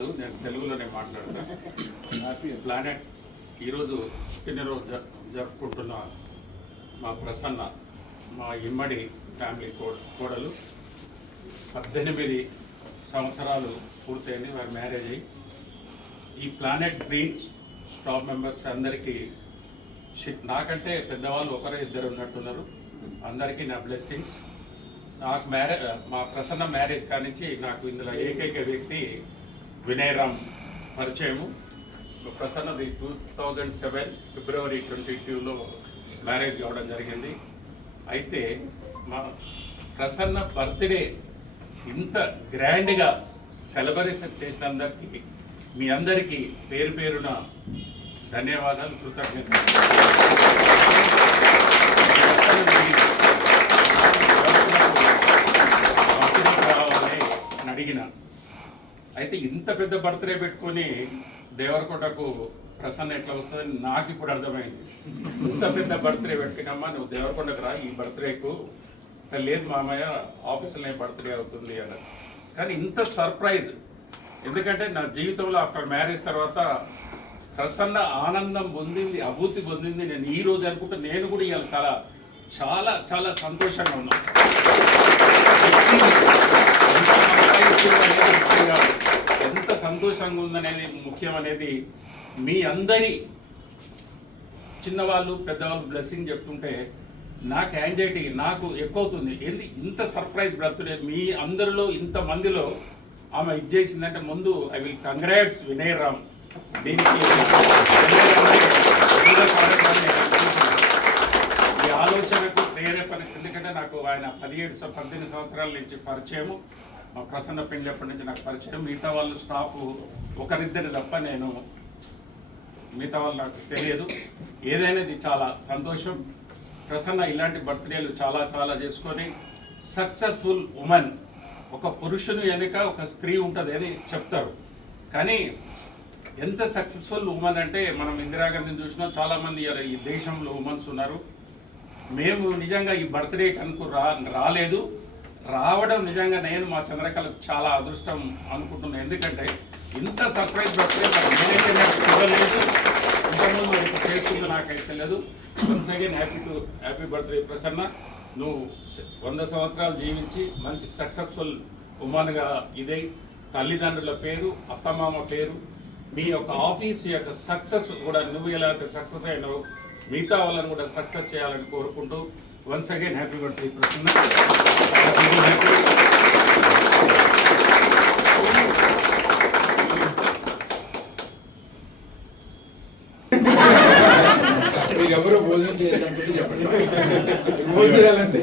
నేను తెలుగులోనే మాట్లాడతా. హ్యాపీ ప్లానెట్ ఈరోజు పుట్టినరోజు జరుపుకుంటున్న మా ప్రసన్న, మా ఇమ్మడి ఫ్యామిలీ కోడలు 18 సంవత్సరాలు పూర్తయింది వారి మ్యారేజ్ అయ్యి. ఈ ప్లానెట్ గ్రీన్ స్టాఫ్ మెంబర్స్ అందరికీ నాకంటే పెద్దవాళ్ళు ఒకరు ఇద్దరు ఉన్నట్టున్నారు. అందరికీ నా బ్లెస్సింగ్స్. నాకు మా ప్రసన్న మ్యారేజ్ కానించి నాకు ఇందులో ఏకైక వ్యక్తి వినయ్ రామ్ పరిచయము. ప్రసన్నది 2007 ఫిబ్రవరి 22లో మ్యారేజ్ కావడం జరిగింది. అయితే మా ప్రసన్న బర్త్డే ఇంత గ్రాండ్గా సెలబ్రేషన్ చేసినందరికీ మీ అందరికీ పేరు పేరున ధన్యవాదాలు, కృతజ్ఞతలు. అడిగిన అయితే ఇంత పెద్ద బర్త్డే పెట్టుకొని దేవరకొండకు ప్రసన్న ఎట్లా వస్తుందని నాకు ఇప్పుడు అర్థమైంది. ఇంత పెద్ద బర్త్డే పెట్టుకున్నమ్మా, నువ్వు దేవరకొండకు రా ఈ బర్త్డేకు. లేదు మామయ్య, ఆఫీసులో బర్త్డే అవుతుంది అన్నారు. కానీ ఇంత సర్ప్రైజ్, ఎందుకంటే నా జీవితంలో ఆఫ్టర్ మ్యారేజ్ తర్వాత ప్రసన్న ఆనందం పొందింది, అభూతి పొందింది. నేను ఈ రోజు అనుకుంటే నేను కూడా ఇవాళ చాలా చాలా సంతోషంగా ఉన్నాను. ఎంత సంతోషంగా ఉందనేది ముఖ్యం. అనేది మీ అందరి చిన్నవాళ్ళు పెద్దవాళ్ళు బ్లెస్సింగ్ చెప్తుంటే నాకు యాంగ్జైటీ నాకు ఎక్కువ అవుతుంది. ఇంత సర్ప్రైజ్ బర్త్డే మీ అందరిలో ఇంతమందిలో ఆమె ఇది చేసిందంటే ముందు I will congrats Vinay Ram. దీనికి ఈ ఆలోచనకు ప్రేరేపణ, ఎందుకంటే నాకు ఆయన 18 సంవత్సరాల నుంచి పరిచయము. మా ప్రసన్న పెళ్ళప్పటి నుంచి నాకు పరిచయం. మిగతా వాళ్ళు స్టాఫ్ ఒకరిద్దరు తప్ప నేను మిగతా వాళ్ళు నాకు తెలియదు. ఏదైనా ఇది చాలా సంతోషం. ప్రసన్న ఇలాంటి బర్త్డేలు చాలా చాలా చేసుకొని సక్సెస్ఫుల్ ఉమెన్. ఒక పురుషుని వెనుక ఒక స్త్రీ ఉంటుంది అని చెప్తారు, కానీ ఎంత సక్సెస్ఫుల్ ఉమెన్ అంటే మనం ఇందిరాగాంధీని చూసినా చాలామంది ఈ దేశంలో ఉమెన్స్ ఉన్నారు. మేము నిజంగా ఈ బర్త్డే కనుక రాలేదు. రావడం నిజంగా నేను మా చంద్రకళకు చాలా అదృష్టం అనుకుంటున్నాను. ఎందుకంటే ఇంత సర్ప్రైజ్ బర్త్డే నేనైతే చూడలేదు, ఇంతకుముందు ఇప్పుడు చేసుకుంటూ నాకైతే తెలియదు. Once again happy birthday Prasanna. నువ్వు 100 సంవత్సరాలు జీవించి మంచి సక్సెస్ఫుల్ ఉమెన్గా ఇదే తల్లిదండ్రుల పేరు, అత్తమామ పేరు, మీ యొక్క ఆఫీస్ యొక్క సక్సెస్ కూడా నువ్వు ఎలా సక్సెస్ అయినావు మిగతా వాళ్ళని కూడా సక్సెస్ చేయాలని కోరుకుంటూ once again happy birthday Prasanna. ఎవరు భోజనం చేయాలంటే చెప్పండి. భోజనం చేయాలంటే